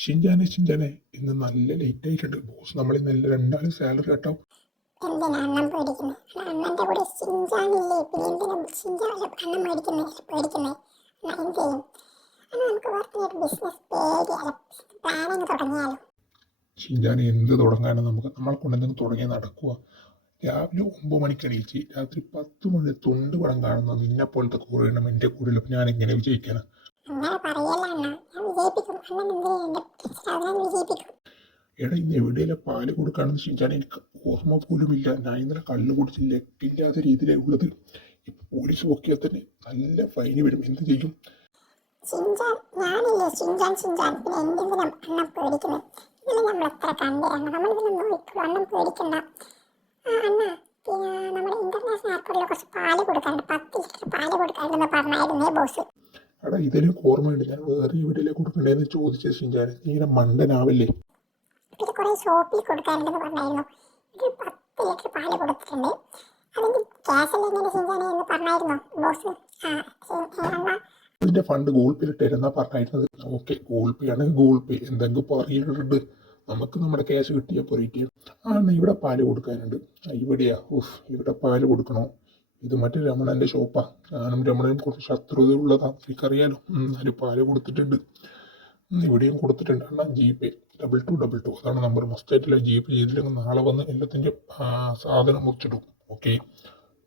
ഷിൻജാനെ ഇന്ന് നല്ല ലേറ്റ് ആയിട്ടുണ്ട് ബോസ്. നമ്മൾ ഇന്ന് രണ്ടാളും സാലറി കട്ടാവും. എന്തിനാ അണ്ണം പേടിക്കുന്നത്? അണ്ണന്റെ കൂടെ ഷിൻജാനില്ലേ, പിന്നെ എന്തിനാ ഷിൻജാൻ അണ്ണം പേടിക്കുന്നത്? എന്ത് ചെയ്യും അണ്ണാ? നമുക്ക് വേറെ ബിസിനസ് പ്ലാനിങ് തുടങ്ങിയാലോ? ഷിൻജാനെ എന്ത് തുടങ്ങാനും നമ്മളെ കൊണ്ടെന്തെങ്കിലും തുടങ്ങി നടക്കുക. രാവിലെ 9 മണിക്ക് എണീച്ച് രാത്രി 10 മണി തൊണ്ട് പടം കാണുന്ന നിന്നെ പോലത്തെ കുറേ എണ്ണം എൻ്റെ കൂടെ ഞാൻ എങ്ങനെ വിജയിക്കാനാ? അങ്ങനെ പറയല്ല അണ്ണാ, ഞാൻ വിജയിപ്പിക്കും. അണ്ണൻ എന്തിനാ വിജയിപ്പിക്കും. എടാ ഇന്ന് എവിടെയെല്ലാം പാല് കൊടുക്കാണെന്ന് ഷിൻജാൻ എനിക്ക് ഓർമ്മ പോലുമില്ല. ഞാൻ ഇന്നലെ കള്ള് കുടിച്ച് ലെക്കില്ലാത്ത രീതിയിലാണ് ഉള്ളത്. ഇപ്പൊ പോലീസ് പൊക്കിയാൽ തന്നെ നല്ല ഫൈന് വരും. എന്ത് ചെയ്യും? ഞാനില്ലേ ഷിൻജാൻ. പിന്നെ എന്തെങ്കിലും അണ്ണം പേടിക്കുന്നത്? ഇന്നലെ നമ്മൾ എത്ര കണ്ടിരുന്നു. നമ്മളിതിനെ നോക്കിക്കോളൂ, അണ്ണം പേടിക്കണ്ട. അണ്ണാ, പിന്നെ നമ്മുടെ ഇന്റർനാഷണൽ എയർപോർട്ടിൽ കുറച്ച് പാല് കൊടുക്കാറുണ്ട്, 10 ലിറ്റർ പാല് കൊടുക്കാറുണ്ടെന്ന് പറഞ്ഞായിരുന്നേ ബോസ്. എടാ ഇതെനിക്ക് ഓർമ്മയുണ്ട്. ഞാൻ വേറെ എവിടെയല്ലേ കൊടുക്കണ്ടേന്ന് ചോദിച്ചത് ഷിൻജാൻ. നീ ഇങ്ങനെ മണ്ടനാവല്ലേ? പിന്നെ കുറെ ഷോപ്പിൽ കൊടുക്കാറുണ്ടെന്ന് പറഞ്ഞായിരുന്നു. ഒരു 10 ലിറ്റർ പാല് കൊടുത്തിട്ടുണ്ട്. അല്ലെങ്കിൽ ക്യാഷല്ലേ ഇങ്ങനെ ഷിൻജാനെ എന്ന് പറഞ്ഞായിരുന്നു ബോസ്. അതിന്റെ ഫണ്ട് ഗൂഗിൾ പേയിൽ ഇട്ടായിരുന്നാ പറഞ്ഞായിരുന്നത്. ഓക്കെ, ഗൂഗിൾ പേ ആണെങ്കിൽ ഗൂഗിൾ പേ എന്തെങ്കിലും പറയുന്നുണ്ട്. നമുക്ക് നമ്മുടെ ക്യാഷ് കിട്ടിയാൽ പോയിട്ട് ഇവിടെ പാല് കൊടുക്കാനുണ്ട്. ഇവിടെയാ ഇവിടെ പാല് കൊടുക്കണോ? ഇത് മറ്റേ രമണന്റെ ഷോപ്പാ. ഞാനും രമണനും കുറച്ച് ശത്രുത ഉള്ളതാ, എനിക്കറിയാലോ. അതിൽ പാല് കൊടുത്തിട്ടുണ്ട്. ഇവിടെയും കൊടുത്തിട്ടുണ്ട്. അണ്ണാ GPay 2222 അതാണ് നമ്പർ. മസ്റ്റായിട്ടില്ല GPay ചെയ്തില്ലെങ്കിൽ നാളെ വന്ന് എല്ലാത്തിൻ്റെ സാധനം മുറിച്ചിടും. ഓക്കെ,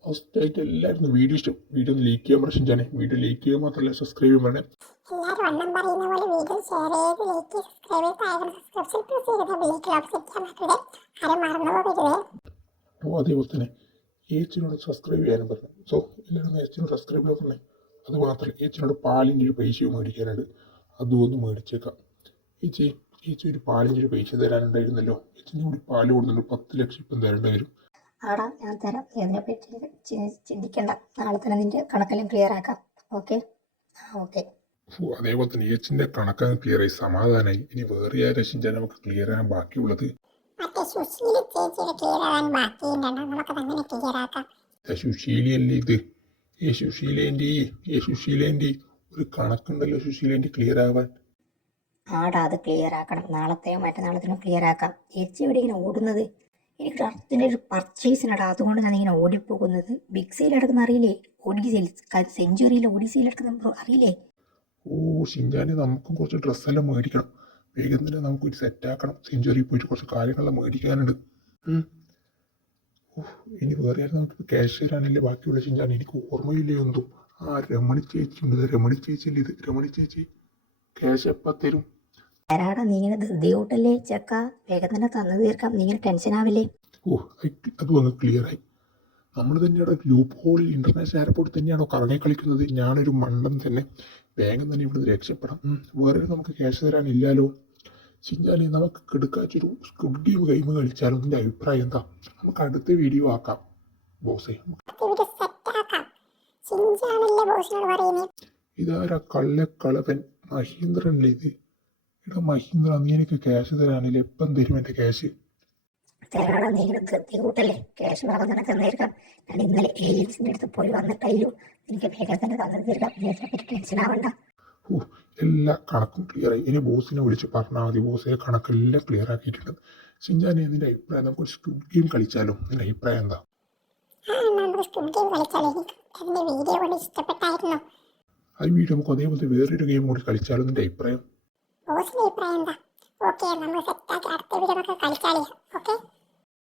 ഫസ്റ്റായിട്ട് എല്ലാവരും വീഡിയോ ഒന്ന് ലൈക്ക് ചെയ്യാൻ പറ ഷിൻജാനെ. വീഡിയോ ലൈക്ക് ചെയ്യുക മാത്രമല്ല സബ്സ്ക്രൈബ് ചെയ്യാൻ പറയണേ. അതേപോലെ തന്നെ ഏച്ചിനോട് സബ്സ്ക്രൈബ് ചെയ്യാനും പറഞ്ഞു. സോ എല്ലാവരും ഏച്ചിനോട് സബ്സ്ക്രൈബ് ചെയ്യാൻ പറഞ്ഞേ. അത് മാത്രമല്ല ഏച്ചിനോട് പാലിൻ്റെ ഒരു പൈസയും മേടിക്കാനുണ്ട്. അതും ഒന്ന് മേടിച്ചേക്കാം. ഏച്ചി ഒരു പാലിൻ്റെ ഒരു പൈസ തരാനുണ്ടായിരുന്നല്ലോ. ഏച്ചിൻ്റെ കൂടി പാല് കൊടുക്കുന്നുണ്ട്. 10 ലക്ഷം ഇപ്പം തരേണ്ടി വരും. ആടാ ഞാൻ തരാം. ഇതിനെപ്പറ്റി ചിന്തിക്കണ്ട. നാളെ തന്നെ നിന്റെ കണക്കെല്ലാം ക്ലിയർ ആക്കാം. Okay okay. അതേപോലെ തന്നെ ഏച്ചിൻ്റെ കണക്കാണ് ക്ലിയർ ആയി, സമാധാനമായി. ഇനി വേറെ ആരും ഷിൻജാൻ നമുക്ക് ക്ലിയർ ആകാൻ ബാക്കിയുള്ളത്? സുശീലയല്ലേ ഇത്? സുശീലേൻ്റെ ഒരു കണക്കുണ്ടല്ലോ സുശീലേൻ്റെ ക്ലിയർ ആവാൻ. ആടാ അത് ക്ലിയർ ആക്കണം. നാളത്തെയോ മറ്റന്നാളത്തിനോ ക്ലിയർ ആക്കാം. ചേച്ചി എവിടെ ഇങ്ങനെ ഓടുന്നത്? എനിക്ക് അതിൻ്റെ ഒരു പർച്ചേസിനടാ, അതുകൊണ്ട് ഞാൻ ഇങ്ങനെ ഓടിപ്പോകുന്നത്. ബിഗ് സെയിൽ എടുക്കുന്ന അറിയില്ലേ? സെഞ്ചുറിയിൽ ഓഡിസിയിൽ എടുക്കുന്ന അറിയില്ലേ? ഷിൻജാനെ നമുക്കും കുറച്ച് ഡ്രസ്സെല്ലാം മേടിക്കണം. വേഗം തന്നെ നമുക്കൊരു സെറ്റാക്കണം. സെഞ്ചുറിയിൽ പോയിട്ട് കുറച്ച് കാര്യങ്ങളെല്ലാം മേടിക്കാനുണ്ട്. ഇനി വേറെ നമുക്ക് ക്യാഷ് തരാനല്ലേ ബാക്കിയുള്ള ഷിൻജാൻ. എനിക്ക് ഓർമ്മയില്ലേ ഒന്നും. രമണി ചേച്ചി ഉണ്ട്. രമണി ചേച്ചിയല്ലേ ഇത്? രമണി ചേച്ചി ക്യാഷ് എപ്പം തരും? ആരാടാ നീ ഇങ്ങനെ ധൃതിയോട്ടല്ലേ ചെക്ക? വേഗം തന്നെ തന്നു തീർക്കാം. നീ ഇങ്ങനെ ടെൻഷൻ ആവില്ലേ? അതും അങ്ങ് ക്ലിയർ ആയി. നമ്മൾ തന്നെയാണ് ലൂപ്പ് ഹോളിൽ ഇന്റർനാഷണൽ എയർപോർട്ട് തന്നെയാണോ കറങ്ങി കളിക്കുന്നത്? ഞാനൊരു മണ്ടൻ തന്നെ. വേഗം തന്നെ ഇവിടുന്ന് രക്ഷപ്പെടാം. വേറെ നമുക്ക് ക്യാഷ് തരാനില്ലല്ലോ. ഷിൻജാനെ നമുക്ക് കിടക്കാച്ചൊരു സ്ക്വിഡ് ഗെയിം കളിച്ചാലോ? നിന്റെ അഭിപ്രായം എന്താ? നമുക്ക് അടുത്ത വീഡിയോ ആക്കാം ബോസേ. ഇതാരാ കള്ളക്കളവൻ? മഹീന്ദ്രനല്ലേ ഇത്? എടാ മഹീന്ദ്ര, നീ എനിക്ക് ക്യാഷ് തരാനില്ല. എപ്പം തരും എൻ്റെ ക്യാഷ്? ക്യാഷ് തന്നേക്കാം. ഞാൻ ഇന്നലെ ഏജൻസിൻ്റെ അടുത്ത് പോയി വന്നിട്ടല്ലോ. എനിക്ക് വേഗം തന്നെ തന്നു തീർക്കാം. ടെൻഷൻ ആവണ്ട. എല്ലാ കണക്കും ക്ലിയർ ആയി. ഇനി ബോസിനെ വിളിച്ച് പറഞ്ഞാൽ മതി. ബോസിനെ കണക്കെല്ലാം ക്ലിയർ ആക്കിയിട്ടുണ്ട്. ഷിൻജാനെ നിന്റെ അഭിപ്രായം? നമുക്കൊരു സ്ക്വിഡ് ഗെയിം കളിച്ചാലോ? നിന്റെ അഭിപ്രായം എന്താ? ആ വീഡിയോ നമുക്ക് അതേപോലത്തെ വേറൊരു ഗെയിം കൂടി കളിച്ചാലോ? നിന്റെ അഭിപ്രായം? ഓക്കെ, നമ്മൾ സെറ്റാക്കി അടുത്ത വീഡിയോ കളിച്ചാലേ.